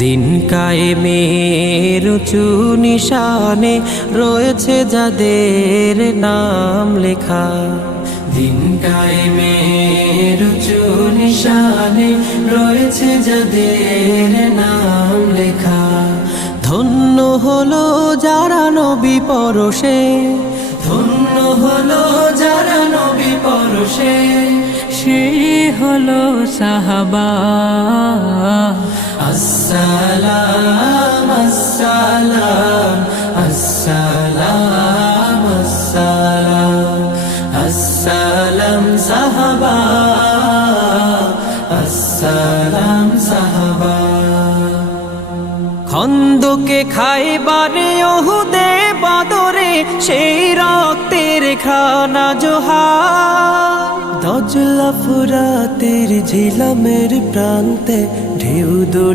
দিন কায়েমের উঁচু নিশানে রয়েছে যাদের নাম লেখা। দিন কায়েমের উঁচু নিশানে রয়েছে যাদের নাম লেখা। ধন্য হলো যারা নবী পরশে, ধন্য হলো যারা নবী পরশে, সে হলো সাহাবা। আসসালাম আসসালাম আসসালাম আসসালাম আসসালাম সাহাবা, আসসালাম সাহাবা। খন্দকে খাইবারে ওহুদে বদরে সেই রক্তের খানা জোহার। দজলা ফুরাতের ঝিলামের প্রান্তে ঢেউ দোলে